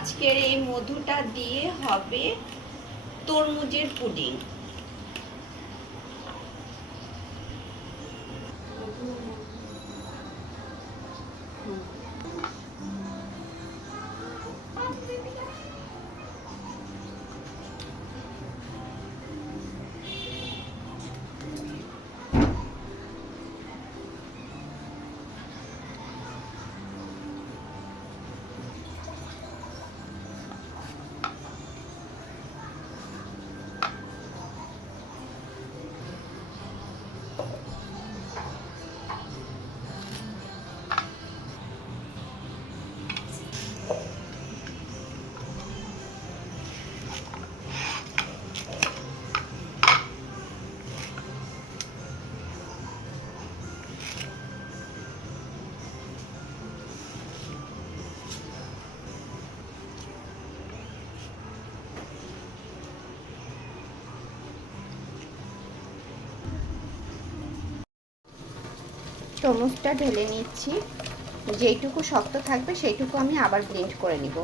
আজকের এই মধুটা দিয়ে হবে তরমুজের পুডিং। তরমুজটা ঢেলে নিচ্ছি। যেইটুকু শক্ত থাকবে সেইটুকু আমি আবার ব্লেন্ড করে নিব।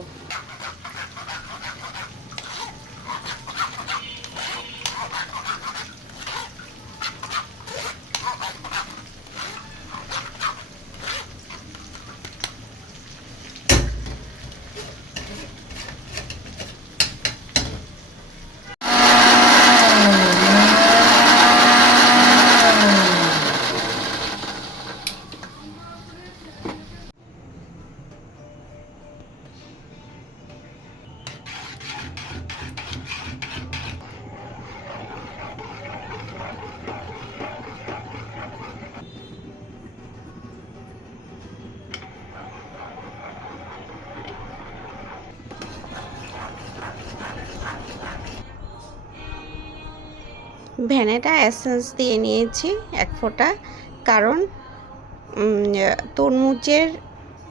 ভ্যানেটা অ্যাসেন্স দিয়ে নিয়েছি এক ফোঁটা। কারণ তরমুজের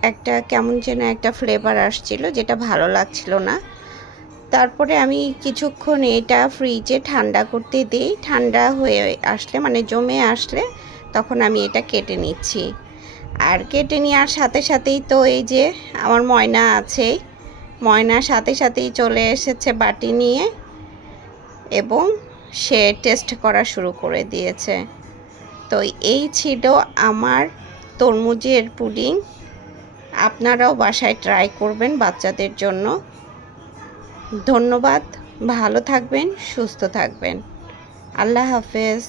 একটা কেমন যেন একটা ফ্লেভার আসছিল যেটা ভালো লাগছিল না। তারপরে আমি কিছুক্ষণ এটা ফ্রিজে ঠান্ডা করতে দিই। ঠান্ডা হয়ে আসলে মানে জমে আসলে তখন আমি এটা কেটে নিচ্ছি। আর কেটে নেওয়ার সাথে সাথেই তো এই যে আমার ময়না আছে ময়না সাথে সাথেই চলে এসেছে বাটি নিয়ে। এবং সে টেস্ট করা শুরু করে দিয়েছে। তো এই ছিল আমার তরমুজের পুডিং। আপনারাও বাসায় ট্রাই করবেন বাচ্চাদের জন্য। ধন্যবাদ, ভালো থাকবেন, সুস্থ থাকবেন। আল্লাহ হাফেজ।